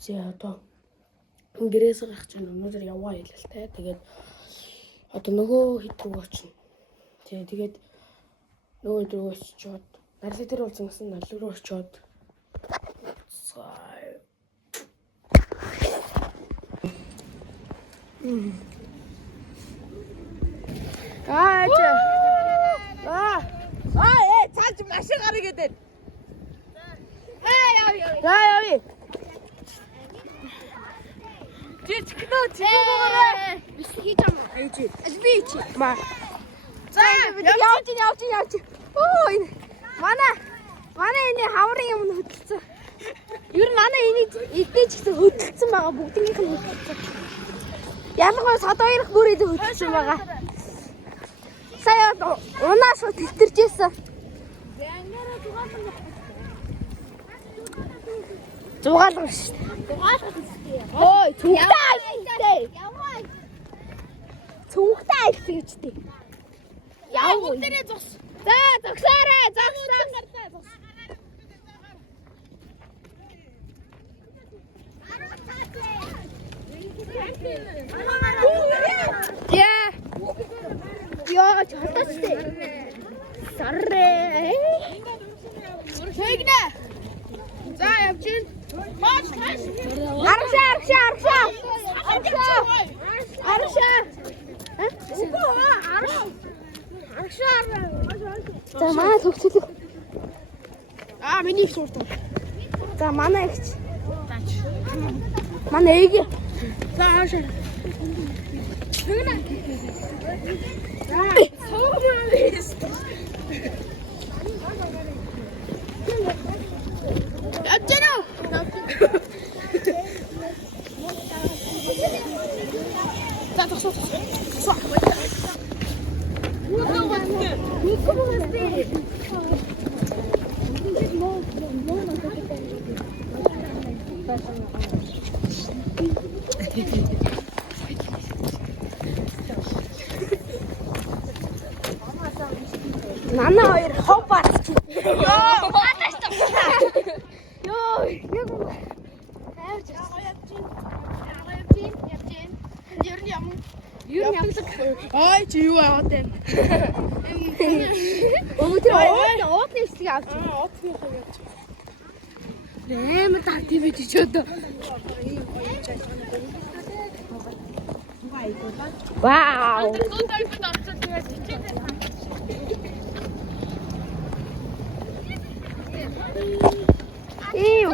За одоо гэрээс гарах чинь өнөөдөр яваа хэлэлтэй. Тэгээд одоо нөгөө хэд рүү очино. Тэгээд нөгөө хэд рүү очиод нарли дээр уулзсан нарли руу очиод цааш машин гарыг гэдэг. яа. Чичгнөө. Биш хийж юм. Би чи. Ма. За явж. Ой. Манай энэ хаврын юм хөдөлсөн. Ер нь манай энийг эдэж гэсэн хөдөлсөн байгаа бүгднийх нь хөдөлсөн. Ялангуяа сод хоёрх бүр эдэ хөдөлсөн байгаа. Сая унаас тэтэрчээсэн. Зугаалгав шүү дээ. Ой, цүнхтэй. Цүнхтэй айхсан гэжтэй. Яв. За, зогсоорой. Яа, чатастэй. Саррэ. Тэгнэ. За явж гин. Хоош. За манай төгсөлөг. Миний их суртаа. За манай ихч. Манай эг. За хааш. Тэгнэ. Нана хоёр хоппач. Ой чи юу аваад байна? Өөдөө оод нэслэг авч. Оотны хаяач. Нэмэр тав тийм ч өдөө. Вау. Иу.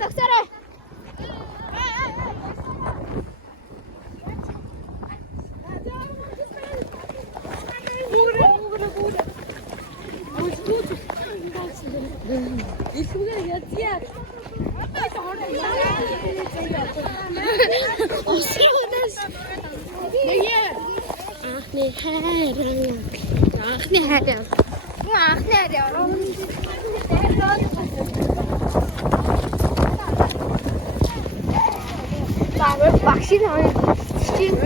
Зогсоорой. Анхны хайр. Багшийн хоёр чинь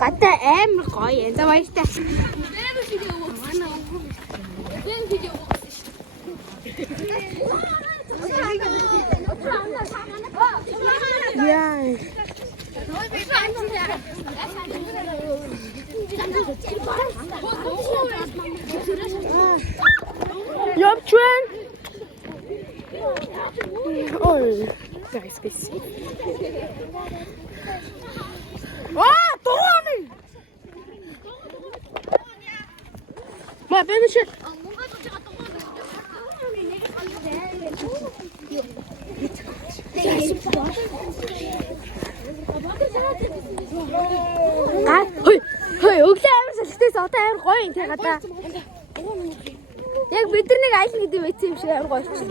гадаа амар гоё юм. За баяртай. Яа. Явчихвэн. Ой, guys, бис. Дургуун. Ма бэмш. Хөөе, өглөө амар салхитээс одоо амар гоё юм тэгээ гадаа. Яг бид нар нэг айл гэдэг мэт юм шиг амар гоё болчихсон.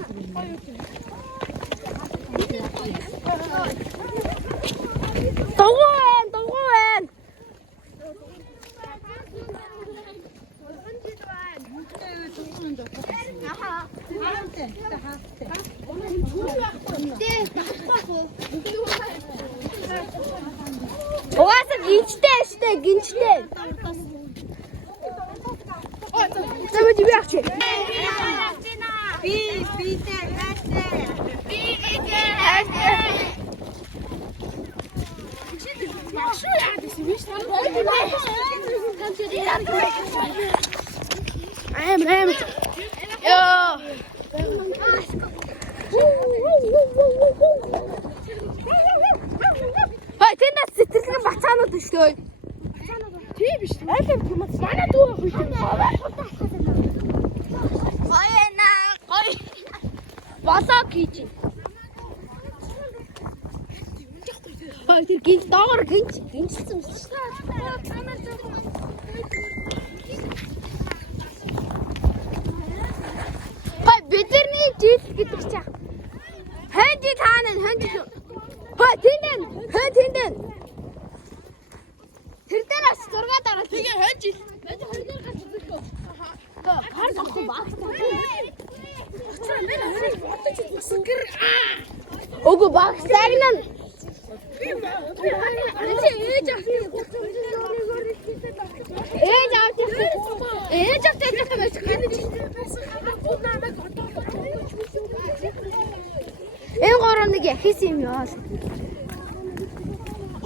Дугуй. Угаасаа гинжтэй штэ гинжтэй. Замд би авч. I'm. Хай тэндээс сэтгэлгэн бацаанууд өштэй. Тийм биш. Аль юм манай дүү хүйт. Гойна. Гой. Болоо гэж. Хай тэр гинж доогор гинжсэн юм шүү дээ. Хай бидний жил гэдэг чинь. Хэнди таана хэнди. Хай тэндэн. Тэр дээрээс зураг дараа. Тэгээ хонж ил. Хар авах баг. Ого баг сагнан. Ээж автай гэж энэ гурав нэг яхис юм яа.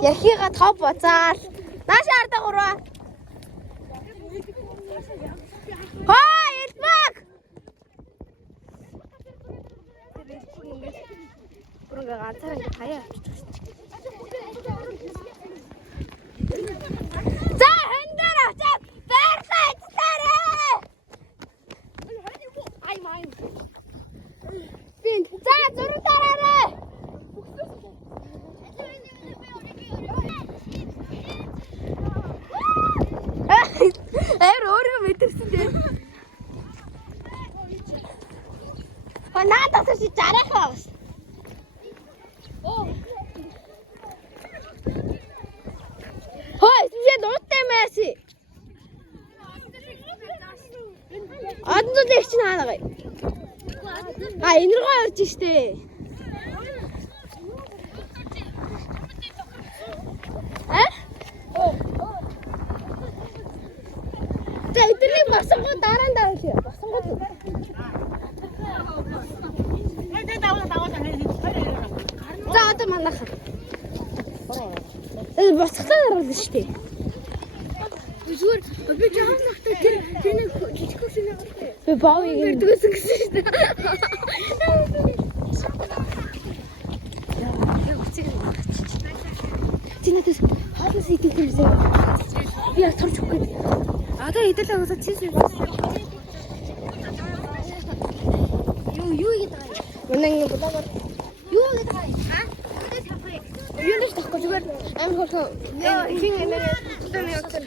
Яхига топ бацаал. Нааш арда гурав. Хой, элбэг. Бүргээ ганцаараа ингэ хаяа авчихсан. За хендэр очоод байрлаа эцээрээ. Ай май. Бин за зураг дараарай. Өөрөө мэдэрсэн дээ. Надад чи жарахаа. Хой, чи нуутай мэси. Аднууд их чинь хаагаа. Энэ рүү орж штэ. За эдний босонгоо дараа хийе. Босонгоо. За одоо манайх. Босгохтаа дараална шүү дээ. Зүгээр би жаав нахтай тэр нэг жижиг хөшөө нэг. Би баавыг дүүсэн гэсэн шүү дээ. Тинатас хаалт идэх юм зэ. Би атарч өгөх гээд. Одоо хэдэлээ усаа чийсэн. Юу гэдэг вэ? Үнэн бодогоор юу гэдэг вэ? Юу нэг тахгүй зүгээр амин хөрхөө. Хин энэ таны өтөр.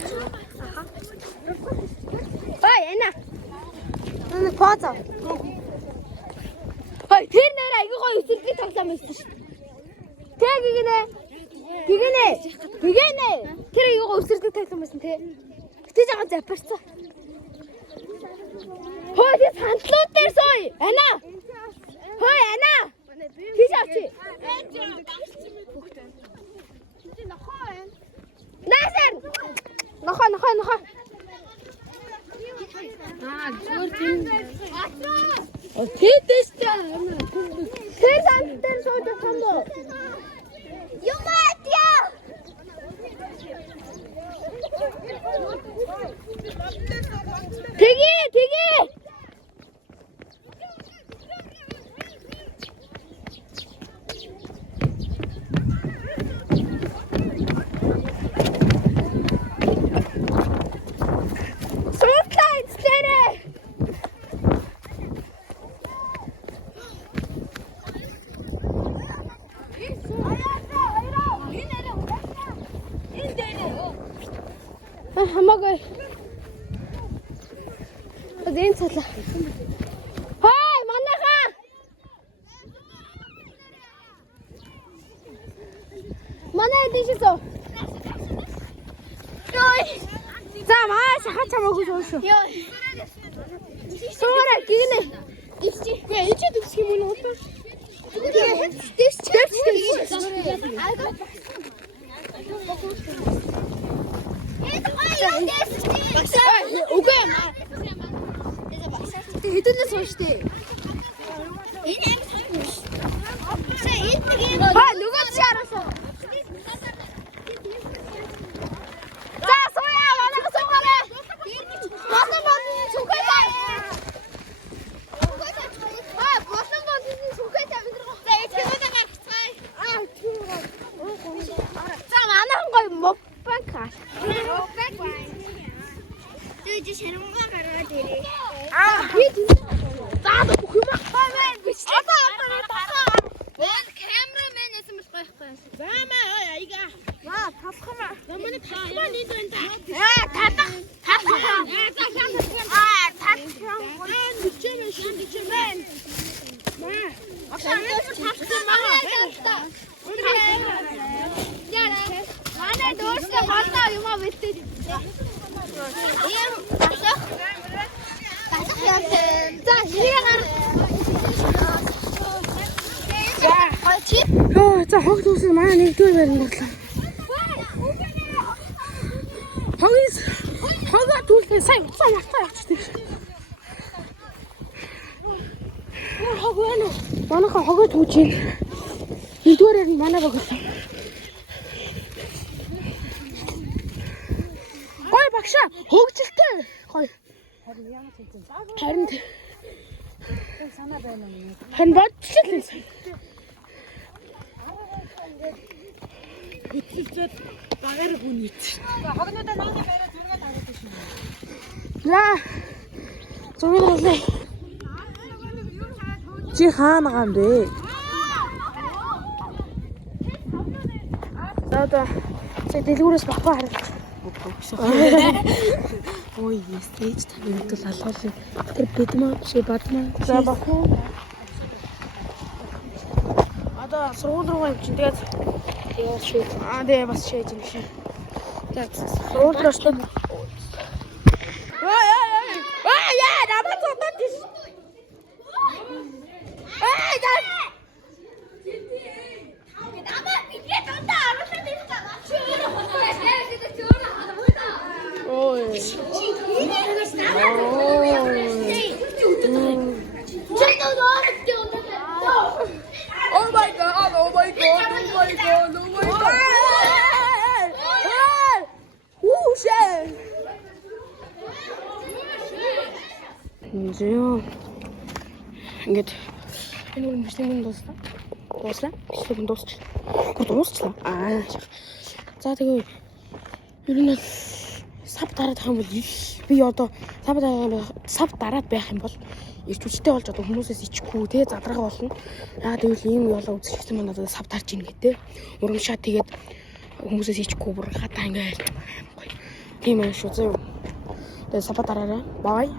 Ой, эна. Нэ фото. Ой, тэр нэр аягүй гоё өсөлтөй тоглоом байсан шүү. Тэг гинэ. Гинэ. Тэр аягүй гоё өсөлтөй тоглоом байсан те. Гэтэ жаахан запарцсан. Хой, тэр сандлууд дээр сууя. Ана. Хой, ана. Тийш авчи. Насар. Нохоо. Зүгээр тийм. Тэтэс таа. Тэр сандлууд дээр сууж хамбо. Юматя. Тэгээ. Хамаагүй. Эдэн цалаа. Хай, манайхаа. Манай дэжисо. Йой. За маш хачамаагүй шүү. Йой. Суура гинэ. Ичи. Ичи дүүсэх юм уу? Дэвч. Үгүй юм. Хэдүүлээс сууштэй. Энэ амт. Сая энэ нэг Нөгөө чи араасаа. За сууя, манайх суугаарай. Болон сүхэтэй. Болон сүхэтэй амьдрах. За эцгээрээ гарцгаая. За манайх гоё мопбанк хаа. Дэж шармгаа гаргаад ирээ. Би тийм. За бүх юм хаваа биш. Одоо Вон камерамен эсэм бол гоёхгүй. Заамаа аяга. Ваа, талах юм аа. Заманы талбай нэг байна. Талах. Бичэмээ шин бичэмээ. Манай дөөсөө голоо юм аа бэлдээ. Ийм талах. Талах юм. За, хэрэг гар. За хог дүүсээ манай нэгдүгээр байранд орлоо. Хогоо дүүсээ сайн мартаа явчихдаг. Хог байна уу? Манайха хогоо түүж ийн. Нэгдүгээр нь манай богсон. Гой багшаа хөгжилтэй. Гой. Харин санаа байна уу? Харин бодчихлээ. Хөтлөлцөд багаар хүн ийт. Хогнуудаа наагаа бариад зургаад аваад шин. Яа. Зургийг авлаа. Чи хаана гам бэ? За чи дэлгүүрээс багпаа хараад. Ой, стейж тавьд л алгуулъя. Тэр бидмаа чи бадмаа. За багуу. Одоо сургууль руу явчих. Тэгээд дээ бас шээж юм шиг. Тэгээд сургууль руу очсон. Яа, намайг цотод тийш. Намаа бидний дундаа аруулаад ирж байгаа чи. Ой. Oh my god, oh my god, oh my god, oh my god. Woo, shit. Зөө. Ингээд энэ үн бичлэг дуусна. Бичлэг дуусчихлаа. Дуусчихлаа. За тэгээ ер нь сав дараад байгаа юм бол би одоо сав дараад байх юм бол ирч хүчтэй болж одоо хүмүүсээс ичгүй те задрага болно. Яагаад гэвэл ийм ёолоо үзчихсэн маань одоо сав тарж ийн гэдэг. Урамшаа тэгээд хүмүүсээс ичгүй бүр хатаа ингээл гоё. Тийм аа шүү зөө. Тэгээд сав дараарай. Bye.